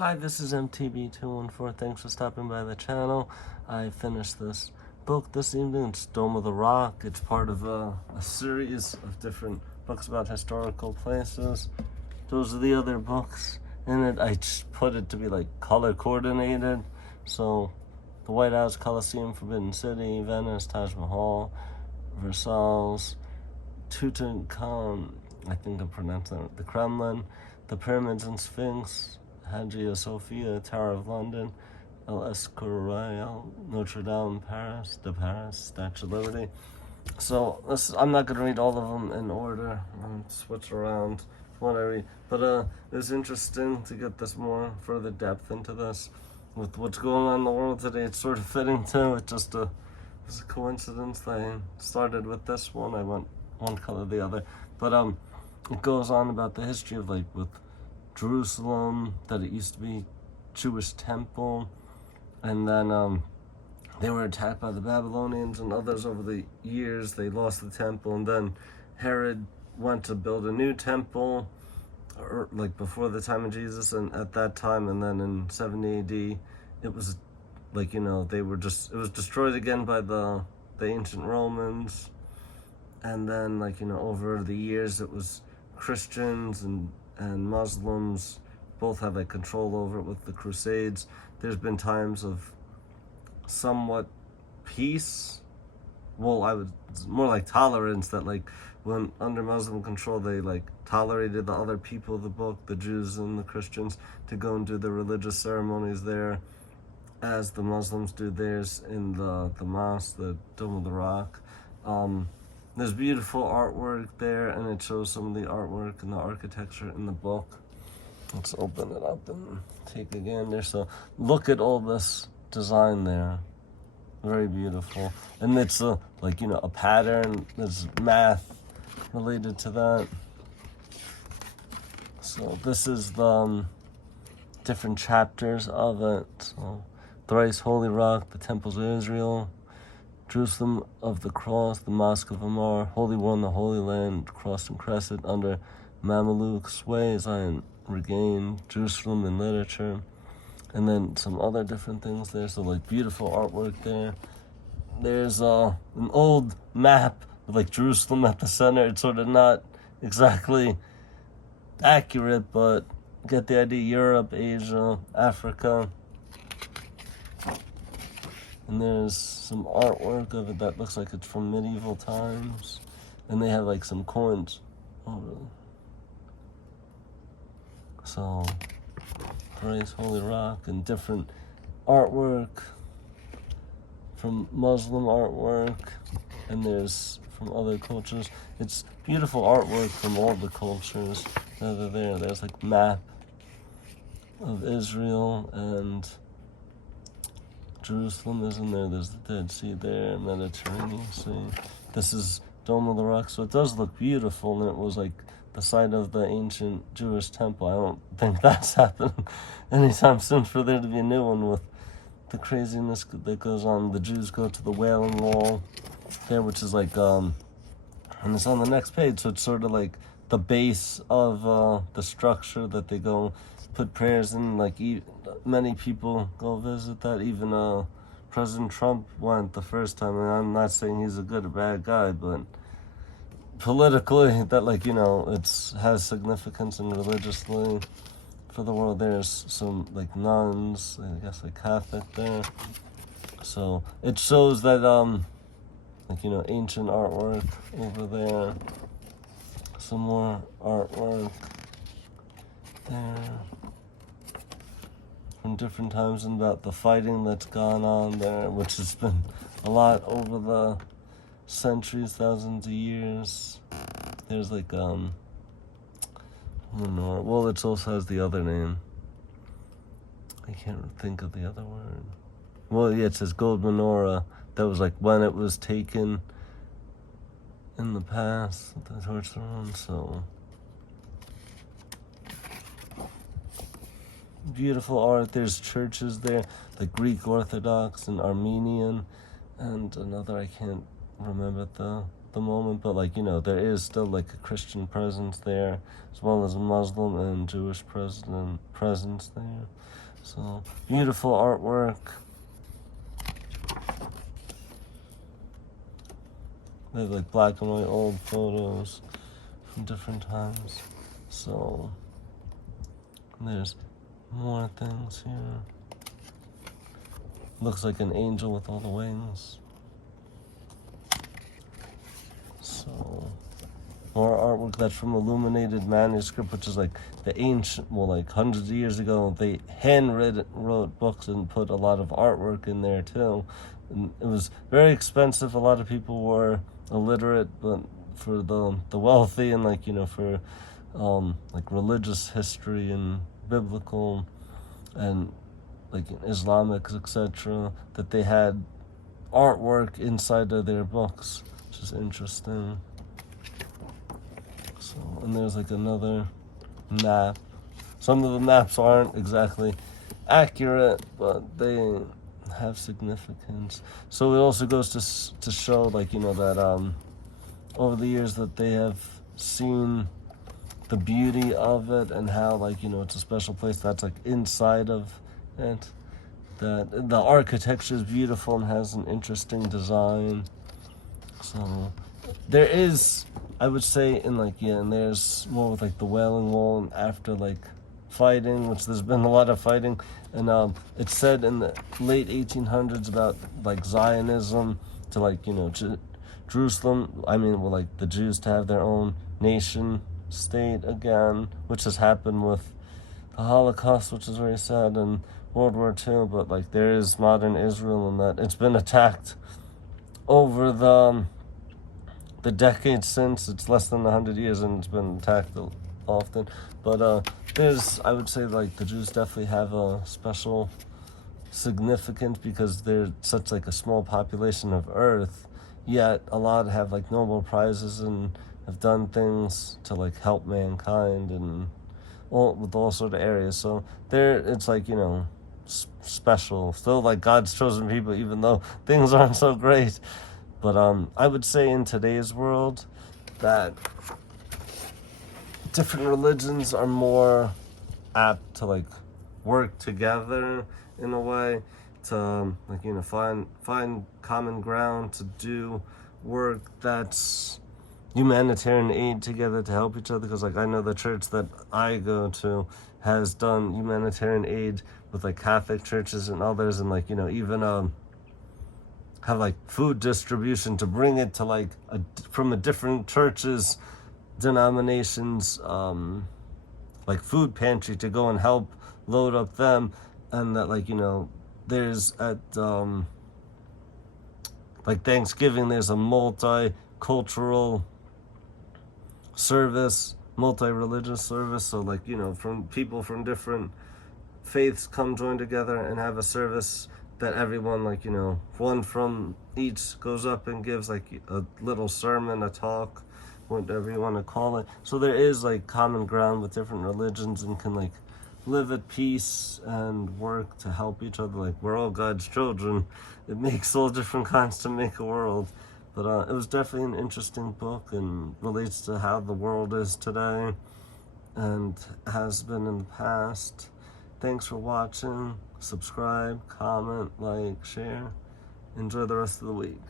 Hi, this is MTB214. Thanks for stopping by the channel. I finished this book this evening. It's Dome of the Rock. It's part of a series of different books about historical places. Those are the other books in it. I just put it to be like color coordinated. So the White House, Colosseum, Forbidden City, Venice, Taj Mahal, Versailles, Tutankhamun, I think I'm pronouncing it, the Kremlin, the Pyramids and Sphinx, Hagia Sophia, Tower of London, El Escorial, Notre Dame, Paris, Statue of Liberty. So I'm not going to read all of them in order. I'm switch around what I read. But it's interesting to get this more further depth into this. With what's going on in the world today, it's sort of fitting too. It's just it was a coincidence that I started with this one. I went one color the other. But it goes on about the history of with Jerusalem, that it used to be Jewish temple, and then they were attacked by the Babylonians and others over the years. They lost the temple, and then Herod went to build a new temple, before the time of Jesus, and at that time, and then in 70 AD, it was it was destroyed again by the ancient Romans, and then over the years it was Christians and Muslims both have control over it with the Crusades. There's been times of somewhat peace. Well, I would more like tolerance, that when under Muslim control they tolerated the other people of the book, the Jews and the Christians, to go and do the religious ceremonies there as the Muslims do theirs in the mosque, the Dome of the Rock. There's beautiful artwork there, and it shows some of the artwork and the architecture in the book. Let's open it up and take a gander. So look at all this design there. Very beautiful. And it's a pattern. There's math related to that. So this is the different chapters of it. So Thrice Holy Rock, the Temples of Israel, Jerusalem of the Cross, the Mosque of Amar, Holy One, the Holy Land, Cross and Crescent under Mameluke sway, Zion regained, Jerusalem in literature, and then some other different things there. So beautiful artwork there. There's an old map with Jerusalem at the center. It's sort of not exactly accurate, but get the idea. Europe, Asia, Africa. And there's some artwork of it that looks like it's from medieval times. And they have some coins. Oh, really? So, Thrice Holy Rock, and different artwork from Muslim artwork. And there's from other cultures. It's beautiful artwork from all the cultures that are there. There's map of Israel, and Jerusalem is in there. There's the Dead Sea there, Mediterranean Sea. This is Dome of the Rock, so it does look beautiful, and it was the site of the ancient Jewish temple. I don't think that's happening anytime soon for there to be a new one with the craziness that goes on. The Jews go to the Wailing Wall there, which is and it's on the next page, so it's sort of the base of the structure that they go put prayers in. Many people go visit that. Even President Trump went the first time, and I'm not saying he's a good or bad guy, but politically that it has significance, and religiously for the world. There's some nuns, I guess Catholic there. So it shows that ancient artwork over there. Some more artwork there from different times, and about the fighting that's gone on there, which has been a lot over the centuries, thousands of years. There's menorah. Well, it also has the other name. I can't think of the other word. Well, yeah, it says gold menorah. That was when it was taken in the past, the torch throne. So beautiful art. There's churches there, the Greek Orthodox and Armenian, and another I can't remember the the moment, but like, you know, there is still like a Christian presence there, as well as a Muslim and Jewish presence there. So beautiful artwork. They have like black and white old photos from different times. So there's more things here. Looks like an angel with all the wings. So more artwork that's from illuminated manuscript, which is like the ancient, well, like hundreds of years ago, they wrote books and put a lot of artwork in there too. And it was very expensive. A lot of people were illiterate, but for the wealthy and like, you know, for like religious history and biblical and like Islamic, etc., that they had artwork inside of their books, which is interesting. So, and there's like another map. Some of the maps aren't exactly accurate, but they have significance. So it also goes to show, like, you know, that over the years that they have seen the beauty of it and how, like, you know, it's a special place that's like inside of it. That the architecture is beautiful and has an interesting design. So there is, I would say, in like, yeah, and there's more with like the Wailing Wall and after like fighting, which there's been a lot of fighting, and it's said in the late 1800s about like Zionism to, like, you know, Jerusalem, I mean, well, like the Jews to have their own nation state again, which has happened with the Holocaust, which is very sad, and World War II, but like there is modern Israel, and that it's been attacked over the decades since. It's less than 100 years and it's been attacked often, but there's, I would say, like the Jews definitely have a special significance because they're such like a small population of Earth, yet a lot have like Nobel Prizes and have done things to like help mankind and with all sort of areas. So there, it's like, you know, special, still like God's chosen people, even though things aren't so great. But I would say in today's world that different religions are more apt to like work together in a way to like, you know, find common ground to do work that's humanitarian aid together to help each other. Because like I know the church that I go to has done humanitarian aid with like Catholic churches and others, and like, you know, even have like food distribution to bring it to like from a different churches, denominations, like food pantry to go and help load up them. And that, like, you know, there's at like Thanksgiving, there's a multicultural service, multi-religious service. So like, you know, from people from different faiths come join together and have a service that everyone, like, you know, one from each goes up and gives like a little sermon, a talk, whatever you want to call it. So there is like common ground with different religions and can like live at peace and work to help each other. Like, we're all God's children. It makes all different kinds to make a world. But it was definitely an interesting book and relates to how the world is today and has been in the past. Thanks for watching. Subscribe, comment, like, share. Enjoy the rest of the week.